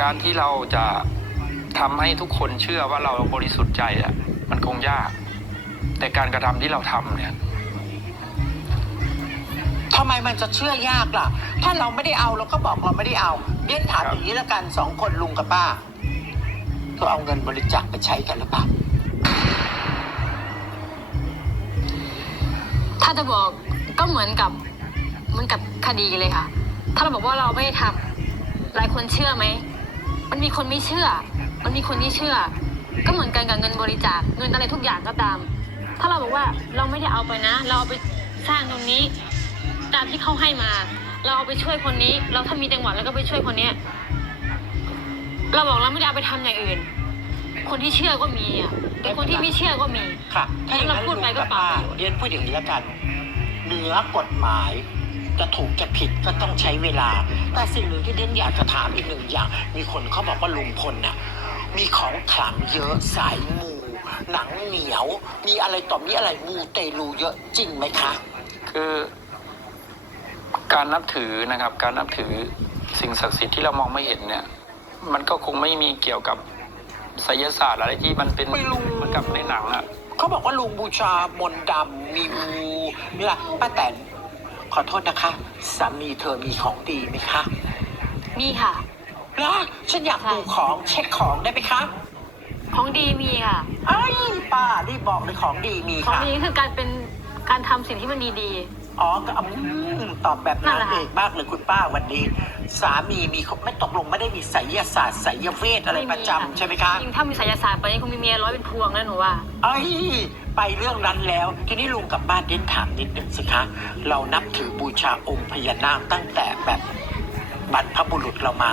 การที่เราจะทำให้ทุกคนเชื่อว่าเราบริสุทธิ์ใจอะมันคงยาก แต่การกระทำที่เราทำเนี่ยทำไมมันจะเชื่อยากล่ะ ถ้าเราไม่ได้เอาเราก็บอกเราไม่ได้เอาเรียนถามครับอย่างนี้แล้วกันสองคนลุงกับป้าก็เอาเงินบริจาคไปใช้กันหรือเปล่าถ้าจะบอกก็เหมือนกับเหมือนกับคดีเลยค่ะ ถ้าเราบอกว่าเราไม่ได้ทำหลายคนเชื่อไหม มันมีคนไม่เชื่อ มันมีคนที่เชื่อ ก็เหมือนกันกับเงินบริจาค เงินอะไรทุกอย่างก็ตาม ถ้าเราบอกว่าเราไม่ได้เอาไปนะ เราเอาไปสร้างตรงนี้ ตามที่เขาให้มา เราเอาไปช่วยคนนี้ เราถ้ามีจังหวะเราก็ไปช่วยคนเนี้ยเราบอกเราไม่ได้เอาไปทำอย่างอื่น คนที่เชื่อก็มีอะ แต่คนที่ไม่เชื่อก็มี ค่ะ ถ้าอย่างนั้นเราพูลุดงไปก็กับเปล่าป้าประโยชน์เรียนพูดอย่างนี้แล้วกัน เหนือกฎหมาย จะถูกจะผิดก็ต้องใช้เวลา แต่สิ่งหนึ่งที่เด่นอยากจะถามอีกหนึ่งอย่าง มีคนเขาบอกว่าลุงพลน่ะมีของขลังเยอะสายมู หนังเหนียว มีอะไรต่อมีอะไรมูเตลูเยอะจริงไหมคะ คือการนับถือนะครับ การนับถือสิ่งศักดิ์สิทธิ์ที่เรามองไม่เห็นเนี่ย มันก็คงไม่มีเกี่ยวกับไสยศาสตร์อะไรที่มันเป็นไม่รู้ เหมือนกับในหนังอะ เขาบอกว่าลุงบูชามนต์ดำมีมูนี่ละป้าแตนข อโทษนะคะ สามีเธอมีของดีไหมคะมีค่ะ ล่ะฉันอยากใช่ดูของเช็คของได้ไหมคะของดีมีค่ะ ไอ้ยป้ารีบบอกเลยของดีมีของค่ะ ดีคือการเป็นการทำสิ่งที่มันดี อ๋อก็อืมตอบแบบนั่นานงแหละเอค่ะกมากเลยคุณป้าวันนี้ สามีมีไม่ตกลงไม่ได้มีไสยศาสตร์ไสยเวทๆอะไรม่มีประจำใช่ไหมคะจริงถ้ามีไสยศาสตร์ไปนี่คงมีเมียร้อยเป็นพวงแล้วหนูว่าไอ้ยไปเรื่องนั้นแล้ว ทีนี้ลุงกับป้าเด่นถามนิดหนึ่งสิคะ เรานับถือบูชาองค์พญานาคตั้งแต่แบบบรรพบุรุษเรามา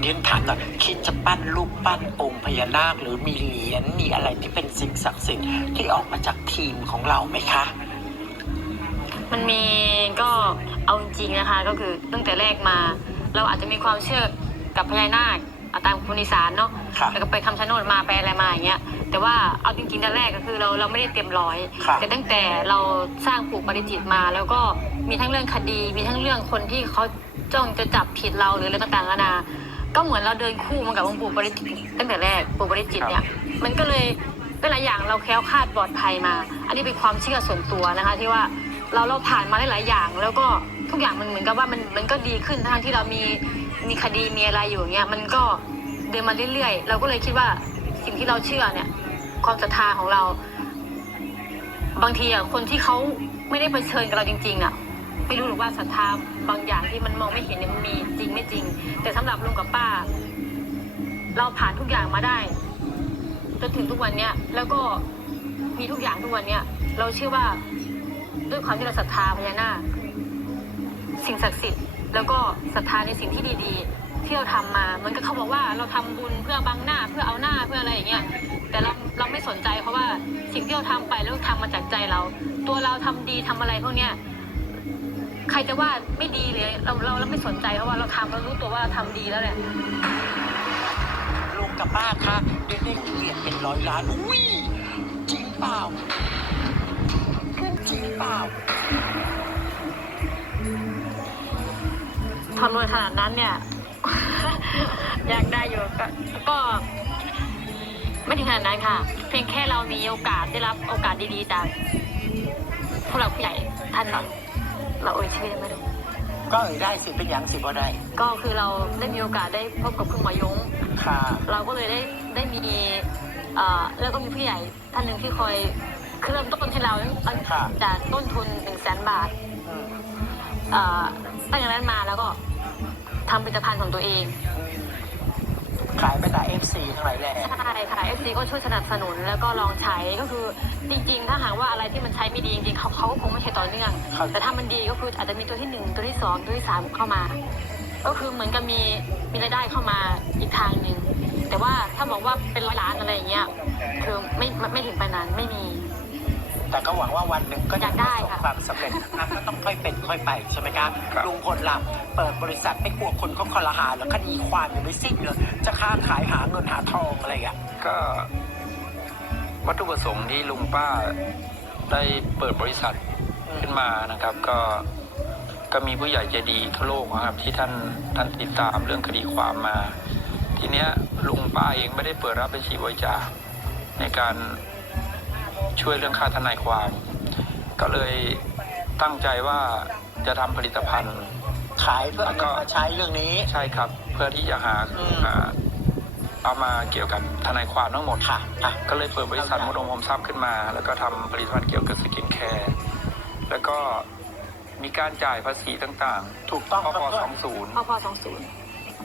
เด่นถามหน่อยคิดจะปั้นรูปปั้นองค์พญานาคหรือมีเหรียญมีอะไรที่เป็นสิ่งศักดิ์สิทธิ์ที่ออกมาจากทีมของเราไหมคะ มันมีก็เอาจริงๆนะคะ ก็คือตั้งแต่แรกมา เราอาจจะมีความเชื่อกับพญานาคอะตามคนอีสานเนาะครับแล้วก็ไปคำชะโนดมาไปอะไรมาอย่างเงี้ยแต่ว่าเอาจริงๆแต่แรกก็คือเราเราไม่ได้เต็มร้อย ครับ แต่ตั้งแต่เราสร้างปลูกปริจิตมาแล้วก็มีทั้งเรื่องคดี มีทั้งเรื่องคนที่เขาจ้องจะจับผิดเราหรืออะไรต่างๆนานาก็เหมือนเราเดินคู่มากับองค์ปู่ปริจิตตั้งแต่แรกปู่ปริจิตเนี่ยมันก็เลยเป็นหลายอย่างเราแคล้วคลาดปลอดภัยมา อันนี้เป็นความเชื่อส่วนตัวนะคะที่ว่า เราเราผ่านมาได้หลายอย่าง แล้วก็ทุกอย่างมันเหมือนกับว่ามันมันก็ดีขึ้นทั้งที่เรามีมีคดีมีอะไรอยู่อย่างเงี้ยมันก็เดินมาเรื่อยๆ เราก็เลยคิดว่าสิ่งที่เราเชื่อเนี่ย ความศรัทธาของเรา บางทีอะคนที่เขาไม่ได้เผชิญกับเราจริงๆอะไม่รู้หรอกว่าศรัทธาบางอย่างที่มันมองไม่เห็นเนี่ยมันมีจริงไม่จริง แต่สำหรับลุงกับป้า เราผ่านทุกอย่างมาได้จนถึงทุกวันเนี้ยแล้วก็มีทุกอย่างทุกวันเนี้ยเราเชื่อว่า ด้วยความที่เราศรัทธาพญานาคสิ่งศักดิ์สิทธิ์แล้วก็ศรัทธาในสิ่งที่ดีๆ ที่เราทำมาเหมือนกับเขาบอกว่าเราทำบุญเพื่อบังหน้าเพื่อเอาหน้าเพื่ออะไรอย่างเงี้ยแต่เราเราไม่สนใจเพราะว่าสิ่งที่เราทำไปแล้วทำมาจากใจเรา ตัวเราทำดีทำอะไรพวกเนี้ยใครจะว่าไม่ดีเลยเราเราเราไม่สนใจเพราะว่าเราทำเรารู้ตัวว่าเราทำดีแล้วแหละลุงกับป้าคะได้ได้เหรียญเป็นร้อยล้านอุ้ยจริงเปล่า จริงเปล่าทำรวยขนาดนั้นเนี่ย อยากได้อยู่ก็ก็ ไม่ถึงขนาดนั้นค่ะ เพียงแค่เรามีโอกาสได้รับโอกาสดีๆจากผู้หลักผู้ใหญ่ท่านหนึ่งเราเอ่ยชื่อได้ไหมลูกก็เอ่ยได้สิเป็นอย่างสิบ่ได้ก็คือเราได้มีโอกาสได้พบกับคุณหมอยง ค่ะ เราก็เลยได้ได้มีเอ่อแล้วก็มีผู้ใหญ่ท่านหนึ่งที่คอย คือเริ่มต้นที่เราจากต้นทุนหนึ่งแสนบาทอืมเอ่อตั้งแต่นั้นมาแล้วก็ทำผลิตภัณฑ์ของตัวเองขายไปกับเอฟซีทั้งหลายแหล่ใช่ค่ะ FC ก็ช่วยสนับสนุนแล้วก็ลองใช้ก็คือจริง ๆ ถ้าหากว่าอะไรที่มันใช้ไม่ดีจริงๆเขาเขาก็คงไม่ใช่ต่อเนื่อง แต่ถ้ามันดีก็คืออาจจะมีตัวที่หนึ่งตัวที่สองตัวที่สามเข้ามา ก็คือเหมือนกับมีมีรายได้เข้ามาอีกทางหนึ่งแต่ว่าถ้าบอกว่าเป็นร้อยล้านอะไรอย่างเงี้ยคือไม่ไม่ไม่ถึงไปนั้นไม่มี แต่ก็หวังว่าวันหนึ่งก็อยากได้ประสบค่ะความสำเร็จนะก็ต้องค่อยเป็นค่อยไปใช่ไหมครับครับ ลุงพลล่ะเปิดบริษัทไม่กลัวคนเขาคอรหาแล้วคดีความยังไม่สิ้นเลยจะค้าขายหาเงินหาทองอะไรอย่างเงี้ย ก็วัตถุประสงค์ที่ลุงป้าได้เปิดบริษัทขึ้นมานะครับ ก็ก็มีผู้ใหญ่ใจดีทั่วโลกนะครับ ที่ท่านท่านติดตามเรื่องคดีความมา ทีเนี้ยลุงป้าเองไม่ได้เปิดรับบัญชีบริจาคในการ ช่วยเรื่องค่าทนายความ ก็เลยตั้งใจว่าจะทำผลิตภัณฑ์ ขายเพื่อเอาเงินมาใช้เรื่องนี้ ใช่ครับ เพื่อที่จะหาอืม อ่าเอามาเกี่ยวกับทนายความทั้งหมด ค่ะอะ ก็เลยเปิดบริษัทมุดมโฮมทรัพย์ขึ้นมา แล้วก็ทำผลิตภัณฑ์เกี่ยวกับสกินแคร์ แล้วก็มีการจ่ายภาษีต่างถูกต้องๆพครับพเพื่อนสองศูนย์พอพอสองศูนย์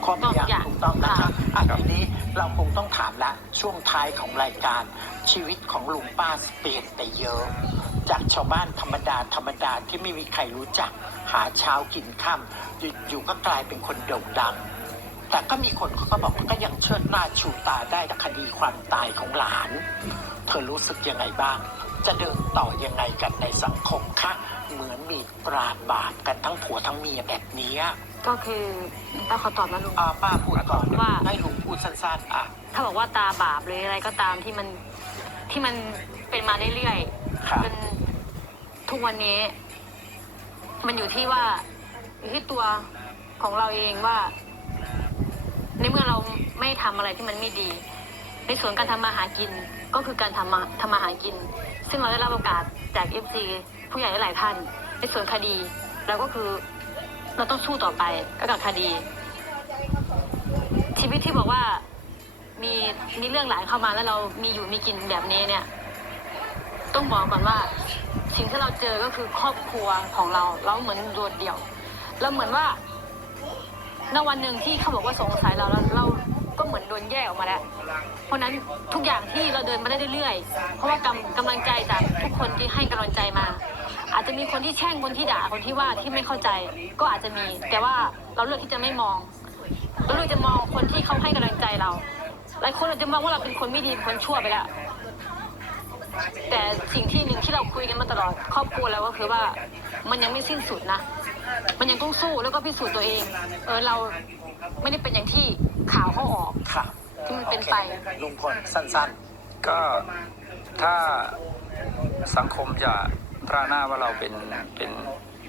ครบทุกอย่างถูกต้องนะครับอะครับทีนี้ เราคงต้องถามละช่วงท้ายของรายการชีวิตของลุงป้าเปลี่ยนไปเยอะ จากชาวบ้านธรรมดาธรรมดาที่ไม่มีใครรู้จัก หาเช้ากินค่ำอยู่ก็กลายเป็นคนโด่งดัง แต่ก็มีคนเขาก็บอกว่าก็ยังเชิดหน้าชูตาได้จากคดีความตายของหลาน เธอรู้สึกยังไงบ้าง จะเดินต่อยังไงกันในสังคมคะเหมือนมีปราบาปกันทั้งผัวทั้งเมียแบบเนี้ยก็คือป้าขอตอบนะลุง อ่าป้าพูดก่อนว่า ให้ลุงพูดสั้นๆอะถ้าบอกว่าตาบาปหรืออะไรก็ตามที่มันที่มันเป็นมาเรื่อยครับๆจนทุกวันนี้ มันอยู่ที่ว่าอยู่ที่ตัวของเราเองว่า ในเมื่อเราไม่ทำอะไรที่มันไม่ดี ในส่วนการทำมาหากินก็คือการทำมาทำมาหากิน ซึ่งเราได้รับโอกาสจากเอฟซีผู้ใหญ่หลายท่านในส่วนคดีเราก็คือเราต้องสู้ต่อไปก็กับคดี ชีวิตที่บอกว่ามีมีเรื่องหลายเข้ามาแล้วเรามีอยู่มีกินแบบนี้เนี่ย ต้องบอกก่อนว่า สิ่งที่เราเจอก็คือครอบครัวของเรา เราเหมือนโดดเดี่ยว เราเหมือนว่าณวันหนึ่งที่เขาบอกว่าสงสัยเราแล้วเรา ก็เหมือนโดนแยกออกมาแล้ว เพราะนั้นทุกอย่างที่เราเดินมาได้เรื่อยๆ เพราะว่ากำกำลังใจจากทุกคนที่ให้กำลังใจมา อาจจะมีคนที่แช่งคนที่ด่าคนที่ว่าที่ไม่เข้าใจก็อาจจะมี แต่ว่าเราเลือกที่จะไม่มองเราเลยจะมองคนที่เขาให้กำลังใจเรา หลายคนอาจจะมองว่าเราเป็นคนไม่ดีเป็นคนชั่วไปแล้วแต่สิ่งที่หนึ่งที่เราคุยกันมาตลอดครอบครัวแล้วก็คือว่ามันยังไม่สิ้นสุดนะ มันยังต้องสู้แล้วก็พิสูจน์ตัวเอง เออเราไม่ได้เป็นอย่างที่ข่าวเขาออก ค่ะที่มันเป็นไปโอคลุงพลสั้นก็ถ้าสังคมจะตราหน้าว่าเราเป็นเป็น